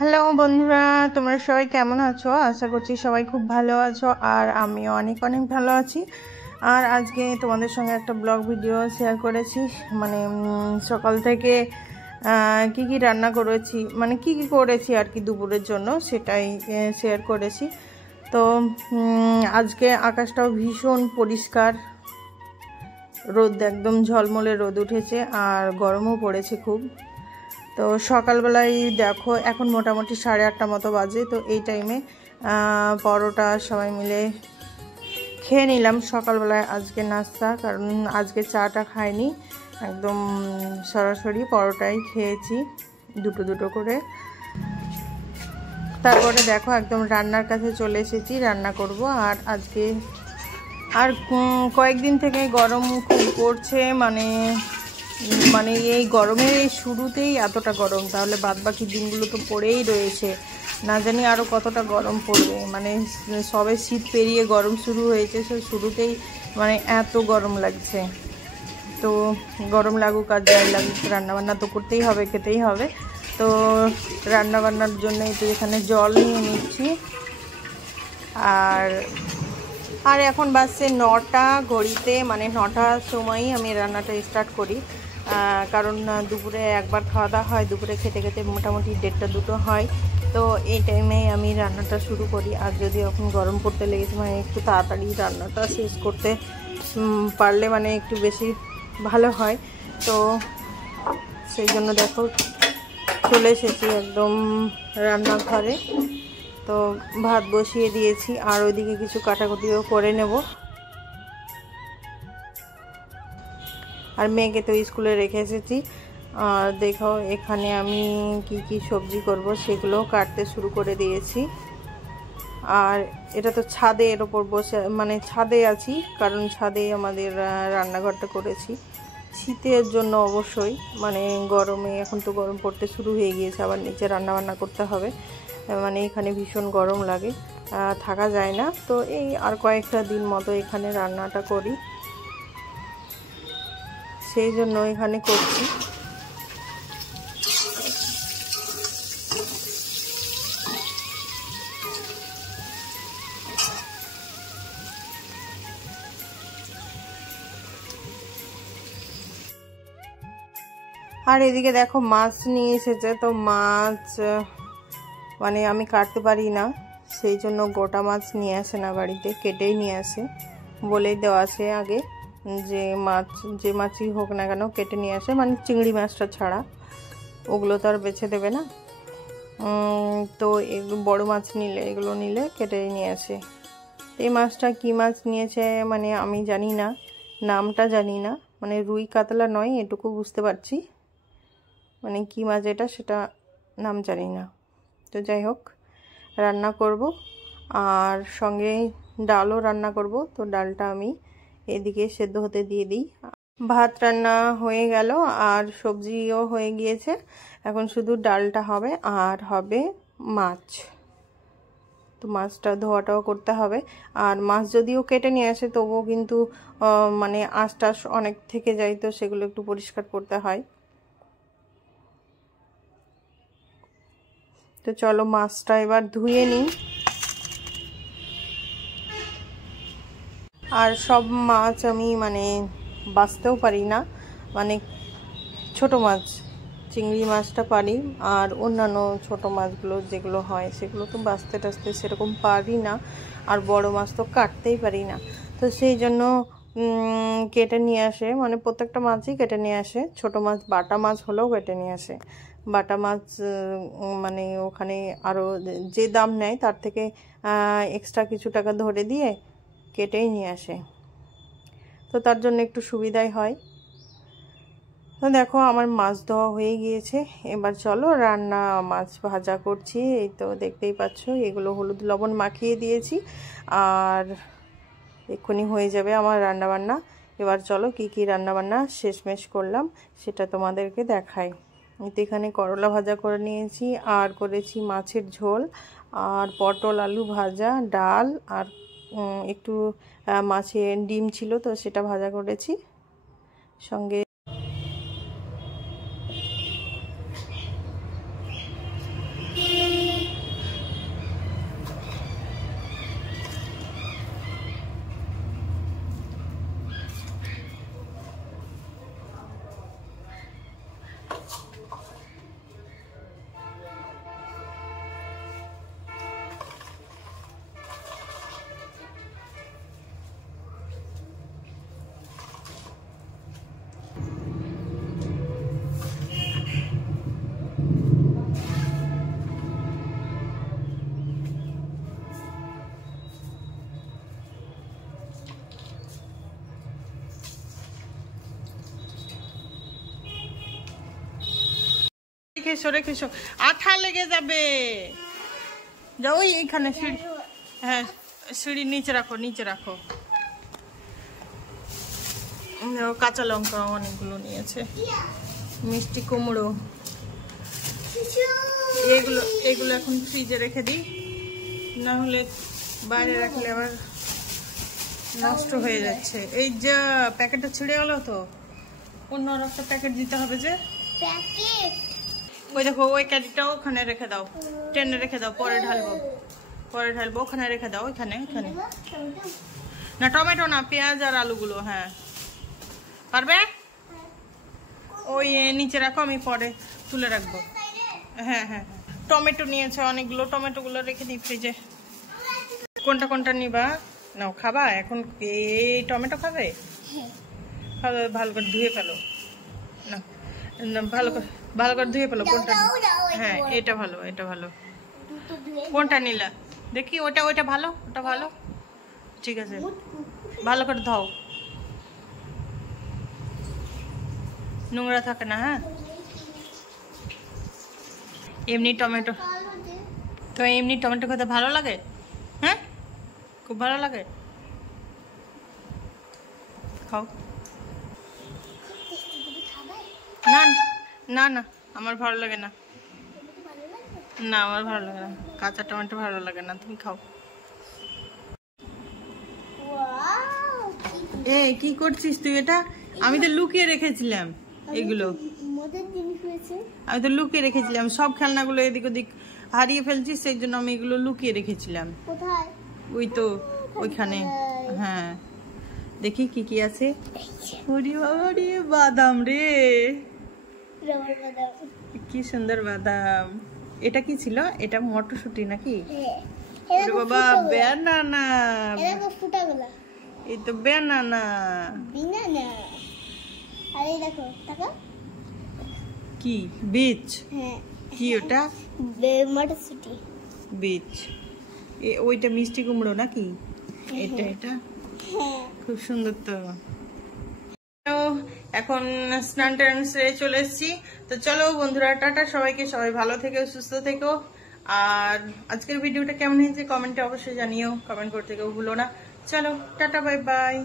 Hello বন্ধুরা, তোমরা সবাই কেমন আছো? আশা করছি সবাই খুব ভালো আছো, আর আমিও অনেক অনেক ভালো আছি। আর আজকে তোমাদের সঙ্গে একটা ব্লগ ভিডিও শেয়ার করেছি। মানে সকাল থেকে কি কি রান্না করেছি, মানে কি কি করেছি আর কি দুপুরের জন্য, সেটাই শেয়ার করেছি। তো আজকে আকাশটাও ভীষণ পরিষ্কার, রোদ একদম ঝলমলে রোদ উঠেছে, আর গরমও পড়েছে খুব। তো সকালবেলায় দেখো এখন মোটামুটি 8:30 মতো বাজে। তো এই টাইমে পরোটা সবাই মিলে খেয়ে নিলাম সকালবেলায় আজকে নাস্তা, কারণ আজকে চাটা খাইনি, একদম সরাসরি পরোটাই খেয়েছি দুটো দুটো করে। তারপরে দেখো একদম রান্নার কাছে চলে এসেছি, রান্না করব। আর আজকে আর কয়েকদিন থেকে গরম খুব পড়ছে, মানে এই গরমের এই শুরুতেই এতটা গরম, তাহলে বাদবাকি দিনগুলো তো পড়েই রয়েছে, না জানি আরও কতটা গরম পড়বে। মানে সবে শীত পেরিয়ে গরম শুরু হয়েছে, সে শুরুতেই মানে এত গরম লাগছে। তো গরম লাগুক আর যাই লাগুক, রান্নাবান্না তো করতেই হবে, খেতেই হবে। তো রান্নাবান্নার জন্য একটু এখানে জল নিয়ে নিচ্ছি। আর এখন বাজছে 9টা ঘড়িতে, মানে 9টার সময়ই আমি রান্নাটা স্টার্ট করি, কারণ দুপুরে একবার খাওয়া দাওয়া হয়, দুপুরে খেতে খেতে মোটামুটি 1:30-2টো হয়। তো এই টাইমে আমি রান্নাটা শুরু করি। আর যদি এখন গরম পড়তে লেগেছে, মানে একটু তাড়াতাড়ি রান্নাটা শেষ করতে পারলে মানে একটু বেশি ভালো হয়। তো সেই জন্য দেখো চলে এসেছি একদম রান্নাঘরে। তো ভাত বসিয়ে দিয়েছি, আর ওইদিকে কিছু কাটাকুটিও করে নেব। আর মেয়েকে তো স্কুলে রেখে এসেছি। আর দেখো এখানে আমি কি কি সবজি করব সেগুলোও কাটতে শুরু করে দিয়েছি। আর এটা তো ছাদে, এর ওপর বসে, মানে ছাদে আছি, কারণ ছাদে আমাদের রান্নাঘরটা করেছি শীতের জন্য অবশ্যই। মানে গরমে এখন তো গরম পড়তে শুরু হয়ে গিয়েছে, আবার নিচে রান্নাবান্না করতে হবে, মানে এখানে ভীষণ গরম লাগে, থাকা যায় না। তো এই আর কয়েকটা দিন মতো এখানে রান্নাটা করি, সেই জন্য এখানে করছি। আর এদিকে দেখো মাছ নিয়ে এসেছে। তো মাছ মানে আমি কাটতে পারি না, সেই জন্য গোটা মাছ নিয়ে আসে না বাড়িতে, কেটেই নিয়ে আসে, বলেই দেওয়া আছে আগে যে যে মাছই হোক না কেন কেটে নিয়ে আসে, মানে চিংড়ি মাছটা ছাড়া, ওগুলো তো আর বেছে দেবে না। তো এগুলো বড় মাছ নিলে, এগুলো নিলে কেটে নিয়ে আসে। এই মাছটা কি মাছ নিয়েছে মানে আমি জানি না, নামটা জানি না, মানে রুই কাতলা নয় এটুকু বুঝতে পারছি, মানে কি মাছ এটা সেটা নাম জানি না। তো যাই হোক রান্না করব, আর সঙ্গে ডালও রান্না করব। তো ডালটা আমি এদিকে সেদ্ধ হতে দিয়ে দিই। ভাত রান্না হয়ে গেল আর সবজিও হয়ে গিয়েছে, এখন শুধু ডালটা হবে, আর হবে মাছ। তো মাছটা ধোয়াটাও করতে হবে। আর মাছ যদিও কেটে নিয়ে আসে, তবুও কিন্তু মানে আঁশ অনেক থেকে যায়, তো সেগুলো একটু পরিষ্কার করতে হয়। তো চলো মাছটা এবার ধুয়ে নিই। আর সব মাছ আমি মানে বাছতেও পারি না, মানে ছোট মাছ চিংড়ি মাছটা পারি, আর অন্যান্য ছোট মাছগুলো যেগুলো হয় সেগুলো তো বাছতে টাছতে সেরকম পারি না, আর বড় মাছ তো কাটতেই পারি না। তো সেই জন্য কেটে নিয়ে আসে, মানে প্রত্যেকটা মাছই কেটে নিয়ে আসে। ছোট মাছ বাটা মাছ হলেও কেটে নিয়ে আসে। বাটা মাছ মানে ওখানে আরও যে দাম নেয় তার থেকে এক্সট্রা কিছু টাকা ধরে দিয়ে কেটেই নিয়ে আসে, তো তার জন্য একটু সুবিধাই হয়। তো দেখো আমার মাছ ধোয়া হয়ে গিয়েছে, এবার চলো রান্না, মাছ ভাজা করছি। এই তো দেখতেই পাচ্ছ, এগুলো হলুদ লবণ মাখিয়ে দিয়েছি, আর এক্ষুনি হয়ে যাবে আমার রান্নাবান্না। এবার চলো কি কি রান্নাবান্না শেষমেশ করলাম সেটা তোমাদেরকে দেখাই। তো এখানে করলা ভাজা করে নিয়েছি, আর করেছি মাছের ঝোল, আর পটল আলু ভাজা, ডাল, আর একটু মাছের ডিম ছিল তো সেটা ভাজা করেছি। সঙ্গে রেখে এসো রেখে এসো, আঠা লেগে যাবে। যাও ওই এইখানে সিঁড়ি, হ্যাঁ সিঁড়ির নিচে রাখো, নিচে রাখো। কাঁচা লঙ্কা অনেকগুলো নিয়েছে, মিষ্টি কুমড়ো, এগুলো এগুলো এখন ফ্রিজে রেখে দিই, না হলে বাইরে রাখলে আবার নষ্ট হয়ে যাচ্ছে। এই যে প্যাকেটটা ছিঁড়ে গেল, তো অন্য একটা প্যাকেট দিতে হবে যে। ওই দেখো ওই ক্যাডিটাও ওখানে রেখে দাও, টেনে রেখে দাও, পরে ঢালবো, পরে ঢালবো, ওখানে রেখে দাও, ওইখানে ওইখানে। না টমেটো না, পেঁয়াজ আর আলুগুলো। হ্যাঁ পারবে, ওই নিচে রাখো, আমি পরে তুলে রাখবো। হ্যাঁ হ্যাঁ, টমেটো নিয়েছে অনেকগুলো, টমেটোগুলো রেখে দিই ফ্রিজে। কোনটা কোনটা নিবা? নাও খাবা এখন, এই টমেটো খাবে? খাবে, ভালো করে ধুয়ে ফেলো। না ভালো করে ধুয়ে ফেলো। কোনটা? হ্যাঁ এটা ভালো, এটা ভালো। কোনটা নিলা দেখি? ওটা ওটা ভালো, ওটা ভালো, ঠিক আছে। ভালো করে ধোও, নোংরা থাকে না। হ্যাঁ এমনি টমেটো তো, এমনি টমেটো খেতে ভালো লাগে। হ্যাঁ খুব ভালো লাগে, খাও। না না না, আমার ভালো লাগে না, না আমার ভালো লাগে না, কাঁচা টমেটো ভালো লাগে না, তুমি খাও। এ কি করছিস তুই? এটা আমি তো লুকিয়ে রেখেছিলাম, এগুলো আমি তো লুকিয়ে রেখেছিলাম, সব খেলনাগুলো এদিক ওদিক হারিয়ে ফেলছি, সেই জন্য আমি এগুলো লুকিয়ে রেখেছিলাম। ওই তো ওইখানে। হ্যাঁ দেখি কি কি আছে। ওরে বাবা রে, বাদাম রে, কি সুন্দর বাদাম। এটা কি ছিল? এটা মটরশুঁটি নাকি? ওরে বাবা, ব্যানানা, এই তো ব্যানানা। কি বীজ? কি ওটা? মটরশুঁটি বীজ। ওইটা মিষ্টি কুমড়ো নাকি? এটা এটা খুব সুন্দর তো। এখন স্নান টান সেরে চলে এসেছি, তো চলো বন্ধুরা টাটা সবাইকে, সবাই ভালো থেকো, সুস্থ থেকো। আর আজকের ভিডিওটা কেমন হয়েছে কমেন্টে অবশ্যই জানিও, কমেন্ট করতে কেউ ভুলো না। চলো টাটা, বাই বাই।